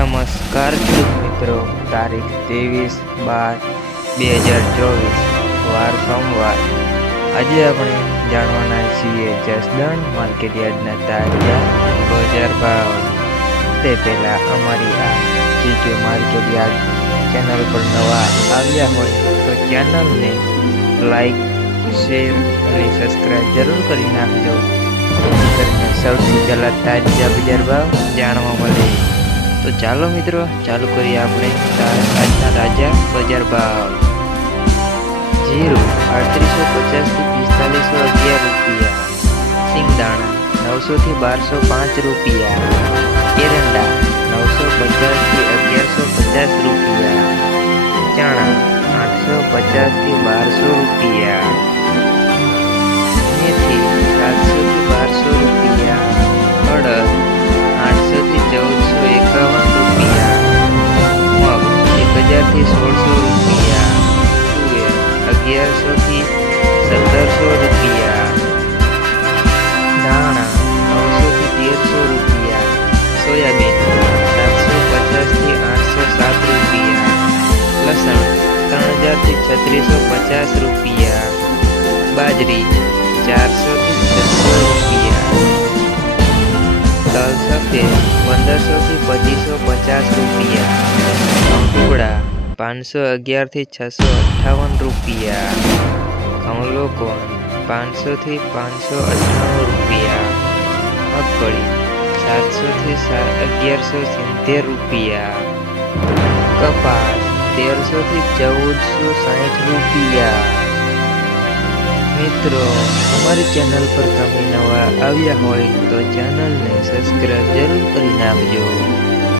નમસ્કાર ખેડૂત મિત્રો, તારીખ 23/12/2024 વાર સોમવાર। આજે આપણે જાણવાના છીએ જસદણ માર્કેટયાર્ડના તાજા બજાર ભાવ। તે પહેલાં અમારી આ જીકે માર્કેટયાર્ડ ચેનલ પર નવા આવ્યા હોય તો ચેનલને લાઈક, શેર અને સબસ્ક્રાઈબ જરૂર કરી નાખજો, જેથી કરીને સૌથી પહેલાં તાજા બજાર ભાવ જાણવા મળે। તો ચાલો મિત્રો, ચાલુ કરીએ આપણે આજના તાજા બજાર ભાવ। જીરું 3850 થી 4511 રૂપિયા, સિંગદાણા 900 થી 1205 રૂપિયા, એરંડા 950 થી 1150 રૂપિયા, ચણા 850 થી 1200 રૂપિયા, મેથી 700 થી 1200 રૂપિયા, અડદ 800 થી 1451 રૂપિયા, મગ 1000 થી 1600 રૂપિયા, તુવેર 1100 થી 1700 રૂપિયા, ધાણા 900 થી 1300 રૂપિયા, સોયાબીન 750 થી 807 રૂપિયા, લસણ 3000 થી 3650 રૂપિયા, બાજરી 400 થી 600 રૂપિયા, તલ સફેદ 1500 થી 2550 રૂપિયા, ટુકડા 511 થી 658 રૂપિયા, ઘઉં લોકોન 500 થી 598 રૂપિયા, મગફળી 700 થી 1170 રૂપિયા, કપાસ 1300 થી 1460 રૂપિયા। મિત્રો, અમારી ચેનલ પર તમે નવા આવ્યા હોય તો ચેનલને સબસ્ક્રાઈબ જરૂર કરી નાખજો।